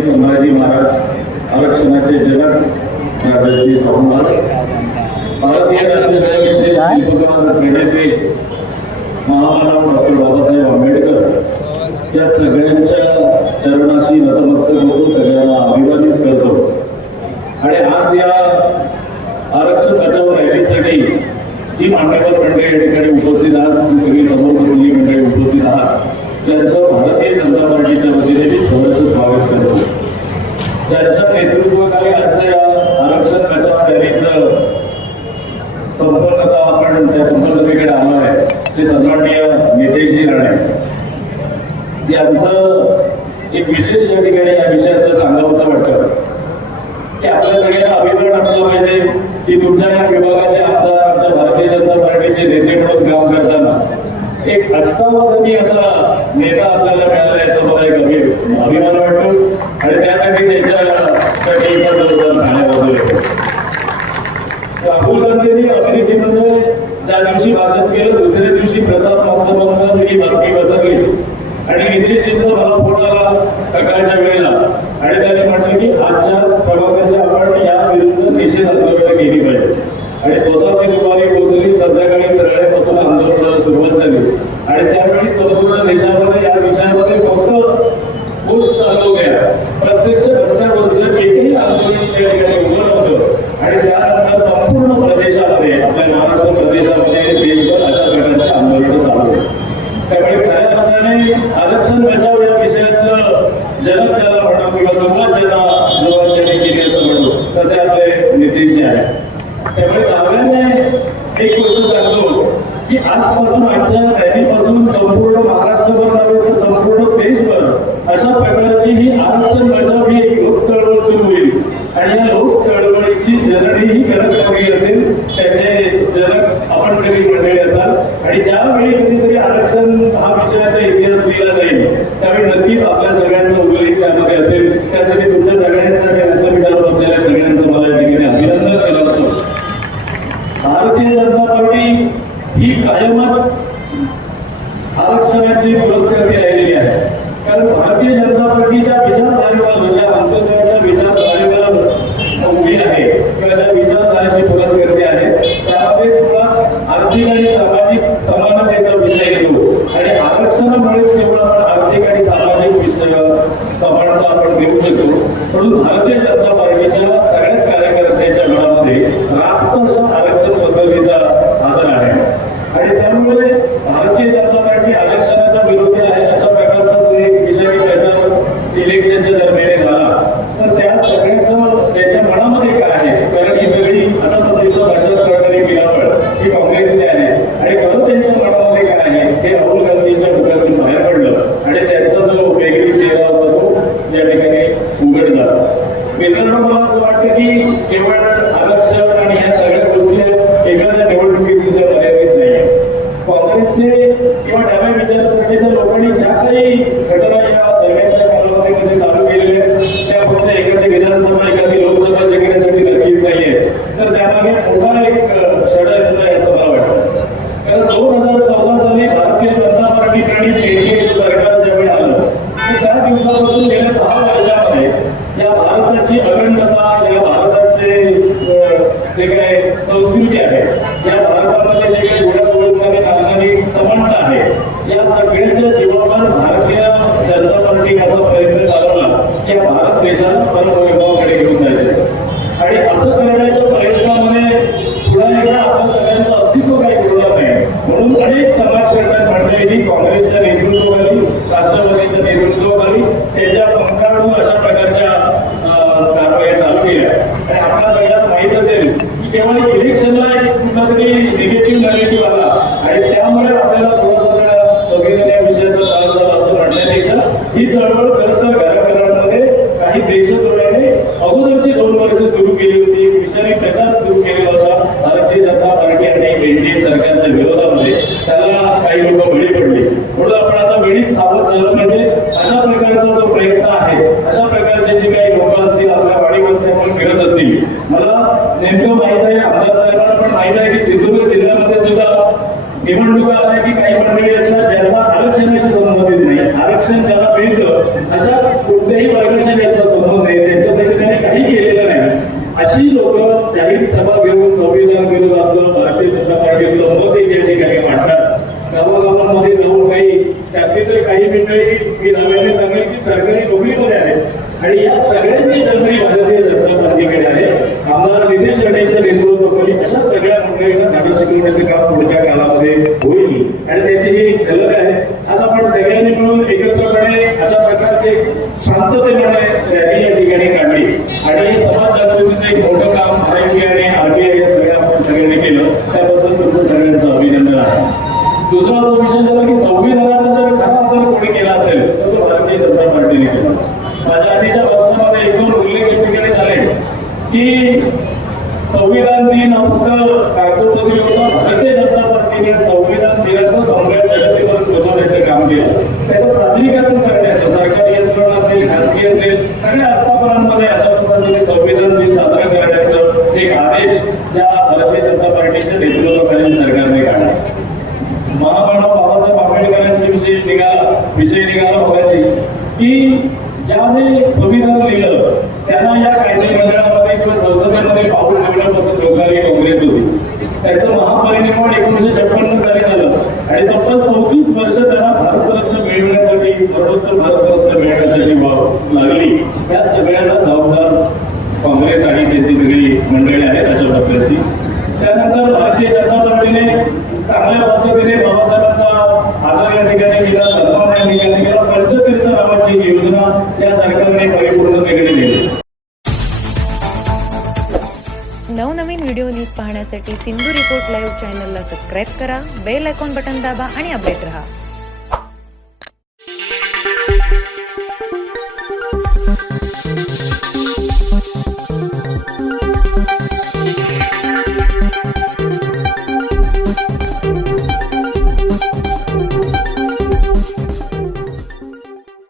छत्रपती संभाजी महाराज आरक्षणाचे जनक राजश्री शाहू महाराज भारतीय राज्यघटनेचे शिल्पकार प्रणेते महामानव डॉक्टर बाबासाहेब आंबेडकर या सगळ्यांच्या चरणाशी नतमस्तक होतो सगळ्यांना अभिवादित करतो. आणि आज या आरक्षण बचाव रॅलीसाठी जी मान्यवर मंडळी या ठिकाणी उपस्थित आहात जी सगळी समोर बसलेली मंडळी उपस्थित आहात त्यांचं भारतीय जनता पार्टीच्या वतीने मी सहर्ष स्वागत करतो. ज्यांच्या नेतृत्वाखाली आजचं या आरक्षण बचाव रॅलीचं संपन्नता आपण त्या संपन्नतेकडे आलो आहे ते सन्माननीय नितेशजी राणे. यांचं एक विशेष या ठिकाणी या विषयाचं सांगावंसं वाटतं. की आपल्या सगळ्यांना अभिमान असलं पाहिजे की तुमच्या या विभागाचे आमदार आमच्या भारतीय जनता पार्टीचे नेते म्हणून काम करताना एक अष्टावधानी असा नेता आपल्याला मिळाला याचा मला एक अभिमान वाटतो. आणि त्यासाठी त्यांच्यासाठी एका राहण्याबद्दल राहुल गांधींनी अमेरिकेमध्ये ज्या दिवशी भाषण केलं दुसऱ्या दिवशी प्रसाद माध्यमांवर ही बातमी पसरली. आणि नितीशजींचा मला फोन आला सकाळच्या वेळेला. आणि त्यांनी म्हटलं की आजच्या प्रभागाची आपण या विरुद्ध निषेध केली पाहिजे. आणि स्वतः ती दुपारी पोहोचली संध्याकाळी करण्यापासून आंदोलनाला सुरुवात झाली. आणि त्यावेळी संपूर्ण देशामध्ये या विषयामध्ये फक्त गोष्ट चालू गया प्रत्यक्ष रस्त्यावरचं एकही आंदोलन त्या ठिकाणी उभं नव्हतं. आणि त्यानंतर संपूर्ण प्रदेशामध्ये आपल्या महाराष्ट्र प्रदेशामध्ये देशभर अशा प्रकारचे आंदोलन चालू त्यामुळे खऱ्या अर्थाने आरक्षण बचाव या विषयातलं जनक ज्याला म्हणतो किंवा संवाद ज्याला सुरुवात ज्याने केली असं म्हणतो तसे आपले नितीशजी आहे त्यामुळे दहाव्याने एक गोष्ट सांगतो की आजपासून आजच्या त्यांनी महाराष्ट्रभर नव्हे तर संपूर्ण देशभर अशा प्रकारची ही आरक्षण बचाव ही एक लोक चळवळ सुरू होईल. आणि या लोक चळवळीची जननी ही करत कनकपुरी असेल त्याचे जनक आपण सगळी मंडळी असाल. आणि ज्यावेळी कधीतरी आरक्षण हा विषयाचा इतिहास लिहिला जाईल. त्यावेळी नक्कीच आपल्या सगळ्यांचं उल्लेख त्यामध्ये असेल. त्यासाठी तुमच्या सगळ्यांचं व्यासपीठावर बसलेल्या सगळ्यांचं मला या ठिकाणी अभिनंदन केलं असतं भारतीय जनता पार्टी ही कायमच आरक्षणाची पुरस्कृती राहिलेली आहे कारण भारतीय जनता पार्टीच्या विचारधारेवर ज्या अंतर्गतच्या विचारधारेवर उभी आहे किंवा ज्या विचारधारेची पुरस्कृती आहे त्यामध्ये तुला आर्थिक आणि सामाजिक समानतेचा विषय येतो आणि आरक्षणामुळेच केवळ आपण आर्थिक आणि सामाजिक विषय समानता आपण देऊ शकतो म्हणून भारतीय जनता पार्टीच्या सगळ्याच कार्यकर्त्यांच्या गळामध्ये रास्त अशा आरक्षण पद्धतीचा आदर आहे आणि त्यामुळे भारतीय जनता पार्टी आरक्षणाच्या विरोधी आहे अशा प्रकारचा जो एक विषय त्याच्यावर इलेक्शनच्या दरम्यान झाला तर त्या सगळ्याचं त्याच्या मनामध्ये काय आहे कारण ही सगळी अशा पद्धतीचं भाषण करणारी पिलापळ ही काँग्रेसची आहे आणि खरं त्यांच्या मनामध्ये काय आहे हे राहुल गांधींच्या डोक्यातून बाहेर पडलं आणि त्यांचा जो वेगळी चेहरा होता तो या ठिकाणी उघड झाला मित्रांनो मला असं वाटतं की केवळ आरक्षण आणि या सगळ्या गोष्टी एखाद्या निवडणुकीपुरत्या मर्यादित नाही काँग्रेसने किंवा डाव्या विचारसरणीच्या लोकांनी ज्या काही घटना या दरम्यानच्या कालावधीमध्ये चालू केलेल्या आहेत त्या फक्त एखादी विधानसभा एखादी लोकसभा जिंकण्यासाठी नक्कीच नाहीये. तर त्यामागे मोठा एक षडयंत्र आहे असं मला वाटतं. कारण दोन हजार चौदा साली भारतीय जनता पार्टी आणि एनडीएचं सरकार ज्यावेळी आलं तर त्या दिवसापासून गेल्या दहा वर्षामध्ये या भारताची अखंडता या भारताचे जे काय संस्कृती आहे या भारतामध्ये जे काही समानता आहे. या सगळ्यांच्या जीवावर भारतीय जनता पार्टी याचा प्रयत्न चालवला की या भारत देशाला परवैभवाकडे घेऊन जायचं. आणि असं करण्याच्या प्रयत्नामध्ये पुन्हा एकदा आपल्या सगळ्यांचं अस्तित्व काही उरलं नाही. म्हणून अनेक समाजकर्त्या मंडळींनी काँग्रेसच्या नेतृत्वाखाली राष्ट्रवादीच्या नेतृत्वाखाली त्याच्या पंखाडून अशा प्रकारच्या कारवाया चालू केल्या. आणि आपल्या सगळ्यात माहीत असेल की केवळ इलेक्शन एक कुठला तरी निगेटिव्ह नॅरेटिव्ह आला आणि त्यामुळे आपल्याला थोडासा सगळ्या या विषयाचा त्रास झाला असं म्हणण्यापेक्षा ही चळवळ खरं तर घराघरांमध्ये काही अगोदरची दोन वर्ष सुरू केली होती. एक विषारी प्रचार सुरू केलेला होता. भारतीय जनता पार्टी आणि एनडीए सरकारच्या विरोधामध्ये त्याला काही लोक बळी पडले. म्हणून आपण आता वेळीच सावध झालं पाहिजे. अशा प्रकारचा जो प्रयत्न आहे अशा प्रकारचे जे काही लोक असतील आपल्या वाडी वस्त्यावर फिरत असतील मला नेमकं माहीत आहे आमदार साहेबांना पण माहीत आहे की सिंधुदुर्ग जिल्ह्यामध्ये सुद्धा निवडणुका आल्या की काही मंडळी असतात ज्यांचा आरक्षणाशी संबंधित नाही. आरक्षण ज्याला मिळतं अशा कुठल्याही वर्गाच्या यांचा अशी लोक जाहीर सभा घेऊन संविधान विरोधातलं भारतीय जनता पार्टीचं मत एक या ठिकाणी मांडतात. गावागावांमध्ये जाऊन काही त्यातली तर काही मंडळी मी रामाने सांगेल की सरकारी नोकरीमध्ये आहेत आणि या सगळ्यांची जनरी भारतीय जनता पार्टीकडे आहे आमदार नितेश राणे यांच्या नेतृत्वाखाली अशा सगळ्या मंडळींना धडा शिकवण्याचे काम पुढच्या काळामध्ये होईल आणि त्याची ही एक झलक आहे आज आपण सगळ्यांनी मिळून एकत्रपणे अशा प्रकारचे शांततेने रॅली या ठिकाणी काढली आणि समाज जागृतीचं एक मोठं काम आरएमपी आणि आरबीआय या सगळ्या आपण सगळ्यांनी केलं त्याबद्दल तुमचं सगळ्यांचं अभिनंदन आहे दुसरा जो विषय झाला की संविधानाचा जर खरा आदर कोणी केला असेल तर तो भारतीय जनता पार्टीने केला. माझ्या आधीच्या भाषणामध्ये एकूण उल्लेख या ठिकाणी झाले की संविधान दिन हा फक्त कागदपत्री होता भारतीय जनता पार्टीने संविधान दिनाचं सम्राट जगतीवर पोहोचवण्याचं काम केलं. त्याचं सादरीकरण करण्याचं सरकारी यंत्रणा असेल खाजगी असेल सगळ्या आस्थापनांमध्ये अशा पद्धतीने संविधान दिन साजरा करण्याचं एक आदेश या भारतीय जनता पार्टीच्या नेतृत्वाखालील सरकारने काढला. महामानव बाबासाहेब आंबेडकरांच्या विषयी निघाला विषय निघाला बघायचे. की ज्याने संविधान लिहिलं त्यांना या कायदे मंडळामध्ये किंवा संसदेमध्ये पाऊल ठेवण्यापासून लोकांनी काँग्रेस होती. त्याचं महापरिनिर्माण एकोणीशे छप्पन्न साली झालं. आणि तब्बल चौतीस वर्ष त्यांना भारतरत्न मिळवण्यासाठी सर्वोच्च भारतरत्न मिळवण्यासाठी वाव लागली. या सगळ्यांना जबाबदार काँग्रेस आणि त्यांची सगळी मंडळी आहेत अशा प्रकारची त्यानंतर भारतीय जनता पार्टीने चांगल्या पद्धतीने बाबासाहेबांचा आदर या ठिकाणी केला सन्मान या ठिकाणी केला. पंचतीर्थ नावाची योजना या सरकारने परिपूर्ण केलेली आहे नवनवीन व्हिडिओ न्यूज पाहण्यासाठी सिंधू रिपोर्ट लाईव्ह चॅनलला सबस्क्राईब करा बेल आयकॉन बटन दाबा आणि अपडेट रहा.